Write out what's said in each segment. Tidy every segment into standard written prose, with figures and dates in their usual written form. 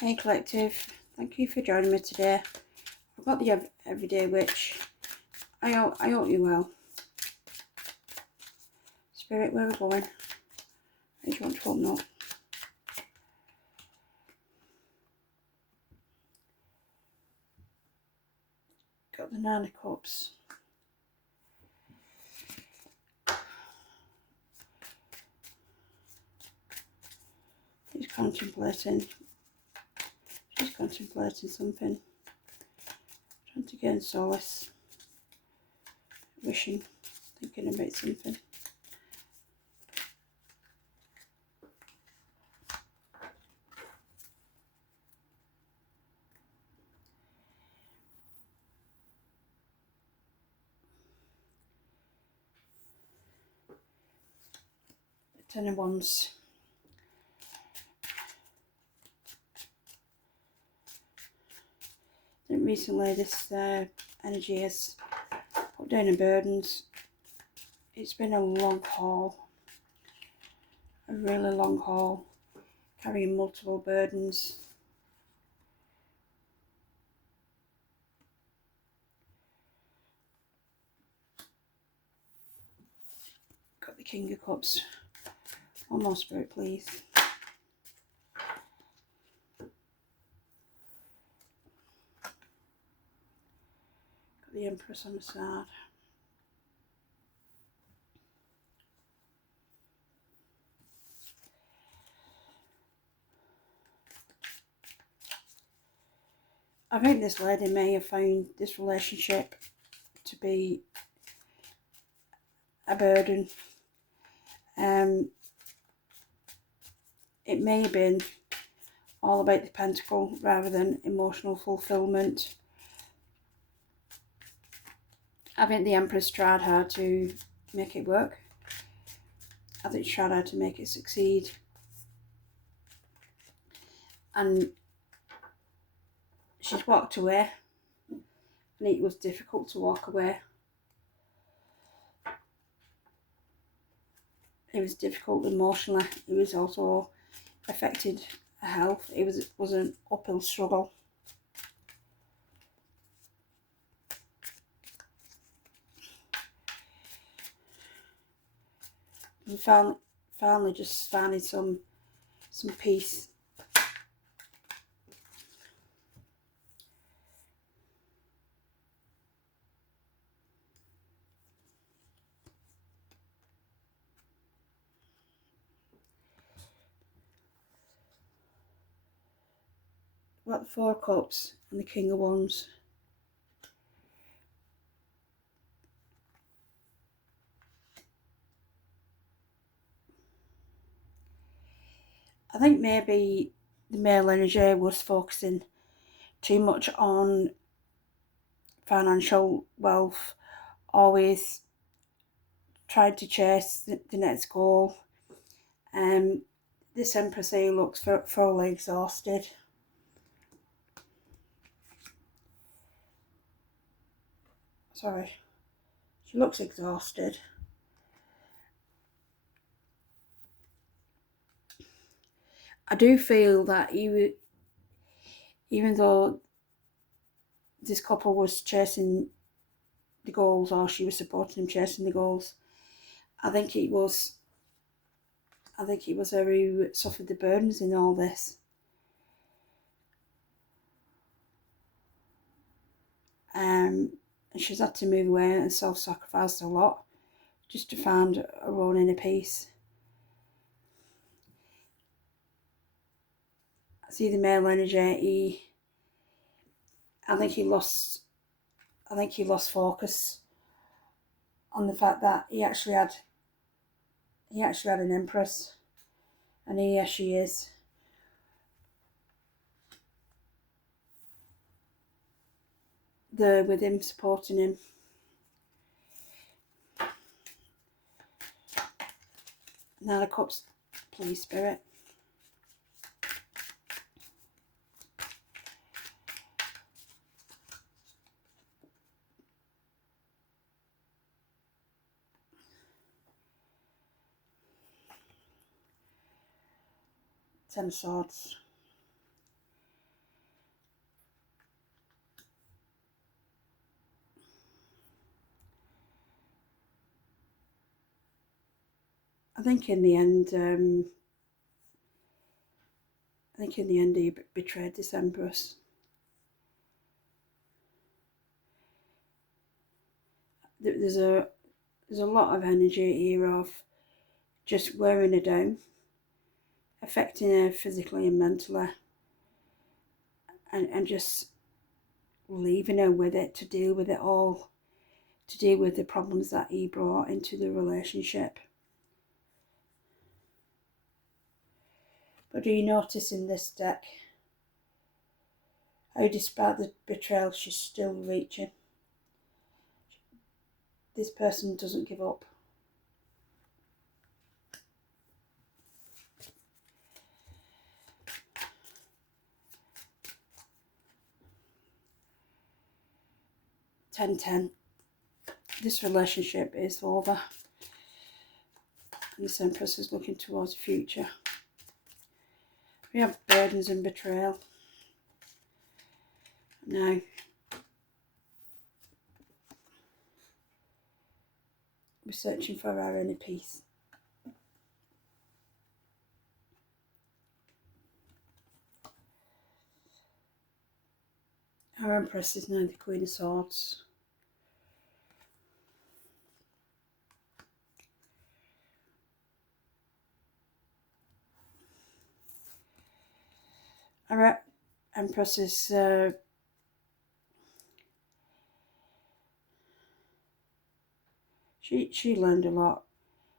Hey Collective, thank you for joining me today. I've got the Everyday Witch. I hope you're well. Spirit, where we're going? How do you want to open up? Got the Nine of Cups. She's contemplating something. Trying to gain solace. Wishing, thinking about something. The Ten of Wands. I think recently this energy has put down the burdens. It's been a long haul. A really long haul. Carrying multiple burdens. Got the King of Cups. One more, Spirit, please. Got the Empress on the side. I think this lady may have found this relationship to be a burden. It may have been all about the pentacle rather than emotional fulfillment. I think the Empress tried hard to make it work. I think she tried hard to make it succeed. And she's walked away. And it was difficult to walk away. It was difficult emotionally. It was also affected her health. It was an uphill struggle. And finally just finding some peace. Got the Four of Cups and the King of Wands. I think maybe the male energy was focusing too much on financial wealth, always tried to chase the next goal. This Empress here looks thoroughly exhausted. Sorry, she looks exhausted. I do feel that even though this couple was chasing the goals, or she was supporting him chasing the goals, I think it was her who suffered the burdens in all this. And she's had to move away and self-sacrificed a lot just to find her own inner peace. I see the male energy. I think he lost focus on the fact that he actually had an Empress, and here she is. There with him, supporting him. Nine of Cups, please, Spirit. Ten of Swords. I think in the end, he betrayed this Empress. There's a lot of energy here of just wearing her down, affecting her physically and mentally, and just leaving her with it, to deal with it all, to deal with the problems that he brought into the relationship. But do you notice in this deck how, despite the betrayal, she's still reaching? This person doesn't give up. Ten. This relationship is over. And this Empress is looking towards the future. We have burdens and betrayal. Now, we're searching for our inner peace. Our Empress is now the Queen of Swords. Our Empress is she learned a lot.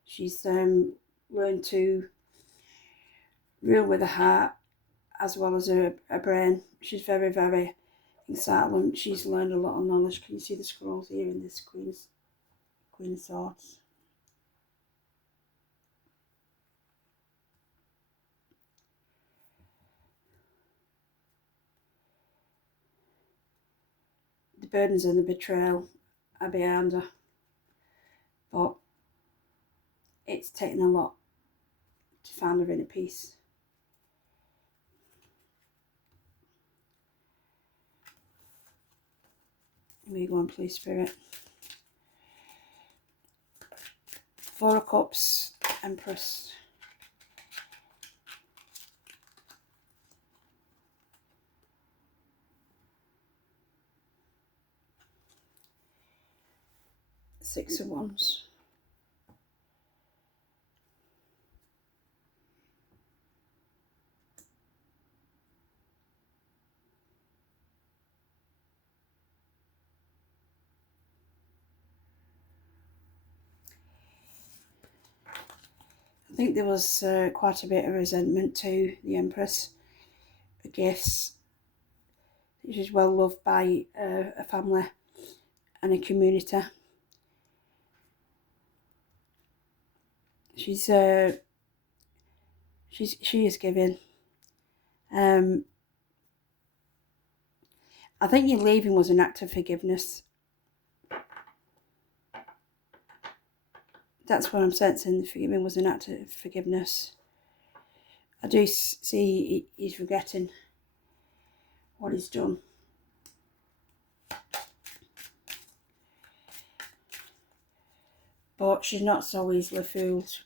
She's learned to rule with her heart as well as her brain. She's very, very insightful. She's learned a lot of knowledge. Can you see the scrolls here in this Queen of Swords? The burdens and the betrayal are behind her, but it's taken a lot to find her inner peace. Here we go on, please, Spirit. Four of Cups, Empress. Six of Wands. I think there was quite a bit of resentment to the Empress. I guess she's well loved by a family and a community. She is giving. I think your leaving was an act of forgiveness. That's what I'm sensing. The forgiving was an act of forgiveness. I do see he's regretting what he's done. But she's not so easily fooled.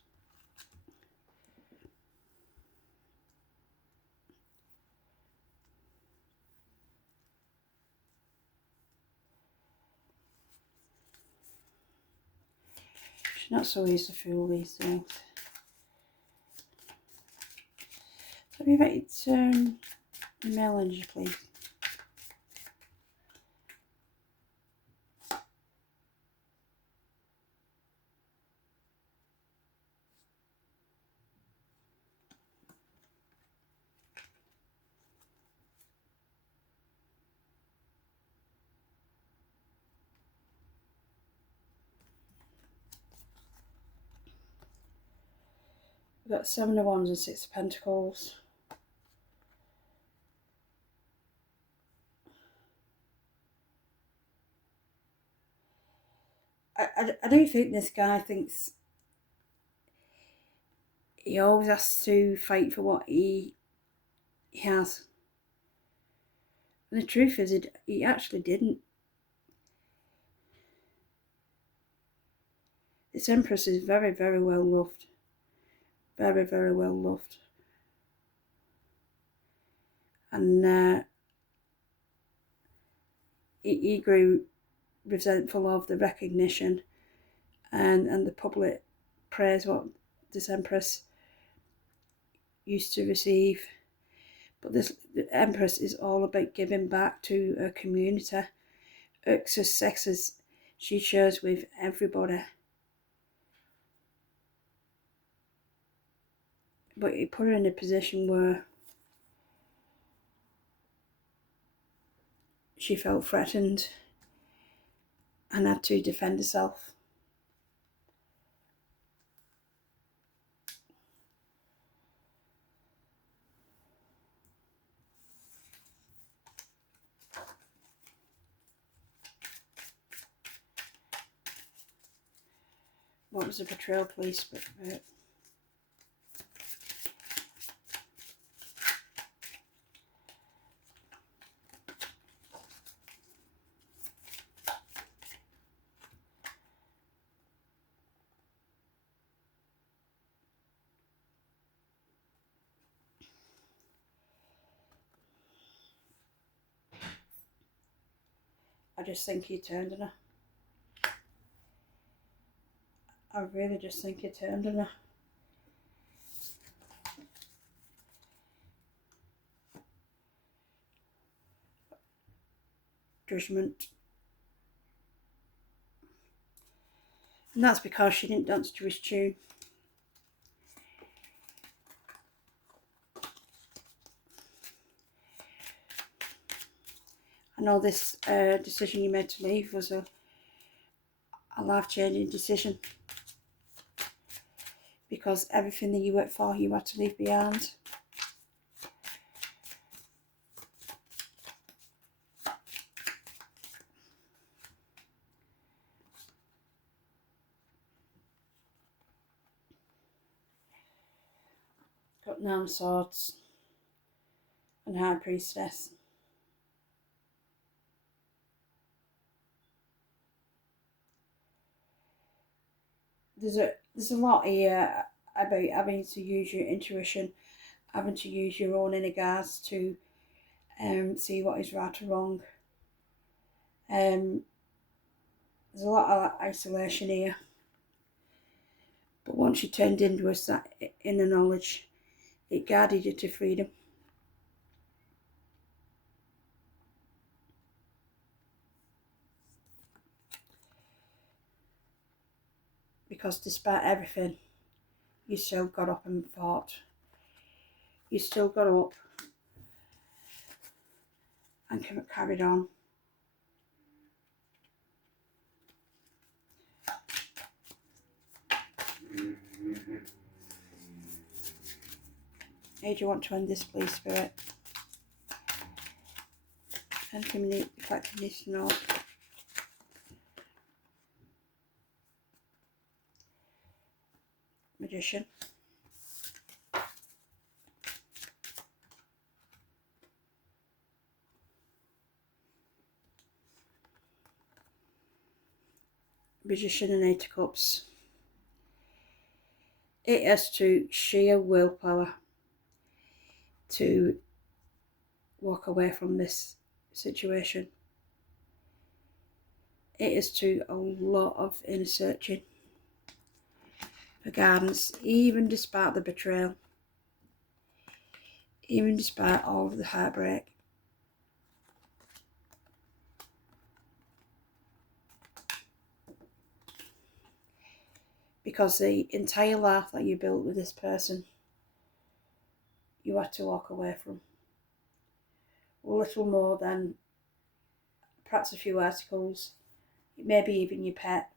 She's not so easily fooled these things. Let me write the male energy, please. We've got Seven of Wands and Six of Pentacles. I do think this guy thinks he always has to fight for what he has. And the truth is, he actually didn't. This Empress is very, very well loved. very, very well loved. And he grew resentful of the recognition and the public praise what this Empress used to receive. But the Empress is all about giving back to her community. Successes she shares with everybody. But it put her in a position where she felt threatened and had to defend herself. What was the betrayal, please? I just think he turned on her. I really just think he turned on her. Judgment. And that's because she didn't dance to his tune. I know this decision you made to leave was a life-changing decision, because everything that you worked for, you had to leave behind. Got 9 swords and High Priestess. There's a lot here about having to use your intuition, having to use your own inner guards to see what is right or wrong. There's a lot of isolation here. But once you turned into that inner knowledge, it guided you to freedom. Because despite everything, you still got up and fought. You still got up and carried on. How do you want to end this, please, Spirit? And communicate reflecting this note. Magician. Magician and 8 of Cups. It has to sheer willpower to walk away from this situation. It is to a lot of inner searching for guidance, even despite the betrayal, even despite all of the heartbreak. Because the entire life that you built with this person, you had to walk away from. A little more than perhaps a few articles, maybe even your pet,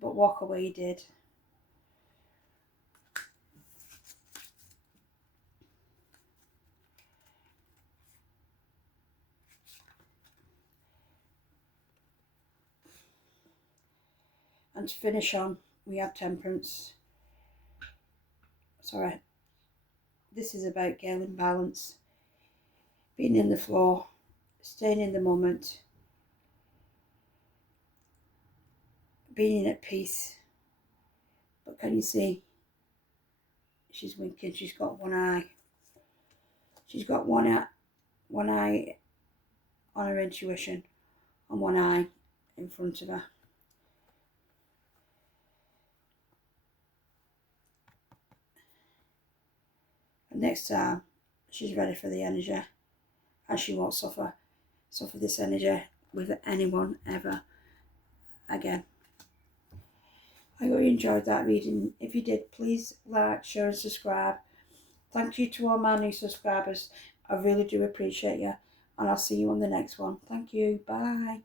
but walk away you did. And to finish on, we have Temperance. Sorry, this is about gaining balance, being in the flow, staying in the moment, being at peace. But can you see, she's winking. She's got one eye. She's got one eye on her intuition and one eye in front of her. And next time, she's ready for the energy, and she won't suffer this energy with anyone ever again. I hope you enjoyed that reading. If you did, please like, share and subscribe. Thank you to all my new subscribers. I really do appreciate you. And I'll see you on the next one. Thank you. Bye.